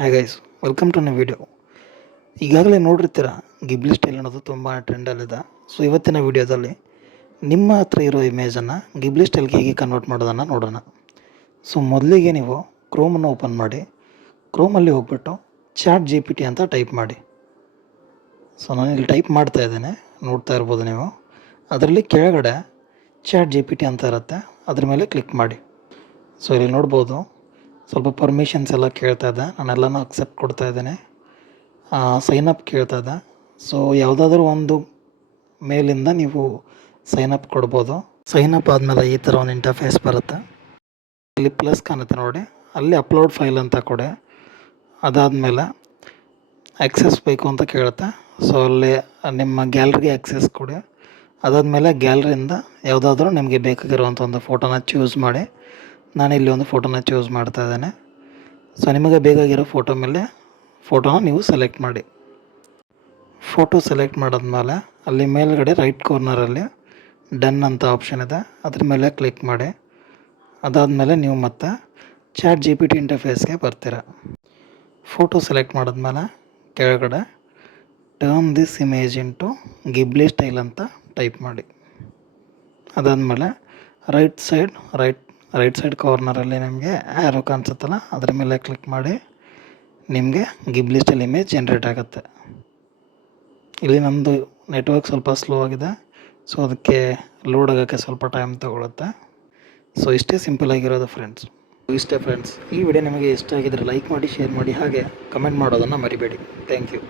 Hi guys, welcome to new video. ಈಗಾಗಲೇ ನೋಡಿರ್ತೀರ, ಗಿಬ್ಲಿ style ಅನ್ನೋದು ತುಂಬ ಟ್ರೆಂಡಲ್ಲಿದೆ. ಸೊ ಇವತ್ತಿನ ವಿಡಿಯೋದಲ್ಲಿ ನಿಮ್ಮ ಹತ್ರ ಇರೋ ಇಮೇಜನ್ನು ಗಿಬ್ಲಿ ಸ್ಟೈಲ್ಗೆ ಹೇಗೆ ಕನ್ವರ್ಟ್ ಮಾಡೋದನ್ನು ನೋಡೋಣ. ಸೊ ಮೊದಲಿಗೆ ನೀವು ಕ್ರೋಮನ್ನು ಓಪನ್ ಮಾಡಿ, ಕ್ರೋಮಲ್ಲಿ ಹೋಗ್ಬಿಟ್ಟು ChatGPT ಅಂತ ಟೈಪ್ ಮಾಡಿ. ಸೊ ನಾನು ಇಲ್ಲಿ ಟೈಪ್ ಮಾಡ್ತಾ ಇದ್ದೇನೆ, ನೋಡ್ತಾ ಇರ್ಬೋದು ನೀವು. ಅದರಲ್ಲಿ ಕೆಳಗಡೆ ChatGPT ಅಂತ ಇರುತ್ತೆ, ಅದ್ರ ಮೇಲೆ ಕ್ಲಿಕ್ ಮಾಡಿ. ಸೊ ಇಲ್ಲಿ ನೋಡ್ಬೋದು, ಸ್ವಲ್ಪ ಪರ್ಮಿಷನ್ಸ್ ಎಲ್ಲ ಕೇಳ್ತಾ ಇದೆ. ನಾನೆಲ್ಲನೂ ಅಕ್ಸೆಪ್ಟ್ ಕೊಡ್ತಾ ಇದ್ದೇನೆ. ಸೈನಪ್ ಕೇಳ್ತಾ ಇದೆ. ಸೊ ಯಾವುದಾದ್ರೂ ಒಂದು ಮೇಲಿಂದ ನೀವು ಸೈನಪ್ ಕೊಡ್ಬೋದು. ಸೈನಪ್ ಆದಮೇಲೆ ಈ ಥರ ಒಂದು ಇಂಟರ್ಫೇಸ್ ಬರುತ್ತೆ. ಇಲ್ಲಿ ಪ್ಲಸ್ ಕಾಣುತ್ತೆ ನೋಡಿ, ಅಲ್ಲಿ ಅಪ್ಲೋಡ್ ಫೈಲ್ ಅಂತ ಕೊಡಿ. ಅದಾದಮೇಲೆ ಆ್ಯಕ್ಸೆಸ್ ಬೇಕು ಅಂತ ಕೇಳುತ್ತೆ. ಸೊ ಅಲ್ಲಿ ನಿಮ್ಮ ಗ್ಯಾಲರಿಗೆ ಆ್ಯಕ್ಸೆಸ್ ಕೊಡಿ. ಅದಾದಮೇಲೆ ಗ್ಯಾಲರಿಯಿಂದ ಯಾವುದಾದ್ರೂ ನಿಮಗೆ ಬೇಕಾಗಿರುವಂಥ ಒಂದು ಫೋಟೋನ ಚೂಸ್ ಮಾಡಿ. ನಾನಿಲ್ಲಿ ಒಂದು ಫೋಟೋನ ಚೂಸ್ ಮಾಡ್ತಾ ಇದ್ದೇನೆ. ಸೊ ನಿಮಗೆ ಬೇಕಾಗಿರೋ ಫೋಟೋ ಮೇಲೆ ಫೋಟೋನ ನೀವು ಸೆಲೆಕ್ಟ್ ಮಾಡಿ. ಫೋಟೋ ಸೆಲೆಕ್ಟ್ ಮಾಡಿದ್ಮೇಲೆ ಅಲ್ಲಿ ಮೇಲ್ಗಡೆ ರೈಟ್ ಕಾರ್ನರಲ್ಲಿ ಡನ್ ಅಂತ ಆಪ್ಷನ್ ಇದೆ, ಅದ್ರ ಮೇಲೆ ಕ್ಲಿಕ್ ಮಾಡಿ. ಅದಾದಮೇಲೆ ನೀವು ಮತ್ತೆ ChatGPT ಇಂಟರ್ಫೇಸ್ಗೆ ಬರ್ತೀರ. ಫೋಟೋ ಸೆಲೆಕ್ಟ್ ಮಾಡಿದ್ಮೇಲೆ ಕೆಳಗಡೆ turn this image into Ghibli style ಅಂತ ಟೈಪ್ ಮಾಡಿ. ಅದಾದಮೇಲೆ ರೈಟ್ ಸೈಡ್ ಕಾರ್ನರಲ್ಲಿ ನಿಮಗೆ ಆ್ಯರೋ ಕಾಣಿಸುತ್ತಲ್ಲ, ಅದರ ಮೇಲೆ ಕ್ಲಿಕ್ ಮಾಡಿ. ನಿಮಗೆ ಗಿಬ್ಲಿ ಸ್ಟೈಲ್ ಇಮೇಜ್ ಜನ್ರೇಟ್ ಆಗುತ್ತೆ. ಇಲ್ಲಿ ನಮ್ಮದು ನೆಟ್ವರ್ಕ್ ಸ್ವಲ್ಪ ಸ್ಲೋ ಆಗಿದೆ, ಸೊ ಅದಕ್ಕೆ ಲೋಡ್ ಆಗೋಕ್ಕೆ ಸ್ವಲ್ಪ ಟೈಮ್ ತೊಗೊಳುತ್ತೆ. ಸೊ ಇಷ್ಟೇ ಸಿಂಪಲ್ ಆಗಿರೋದು ಫ್ರೆಂಡ್ಸ್. ಈ ವಿಡಿಯೋ ನಿಮಗೆ ಇಷ್ಟ ಆಗಿದ್ದರೆ ಲೈಕ್ ಮಾಡಿ, ಶೇರ್ ಮಾಡಿ, ಹಾಗೆ ಕಮೆಂಟ್ ಮಾಡೋದನ್ನು ಮರಿಬೇಡಿ. Thank you.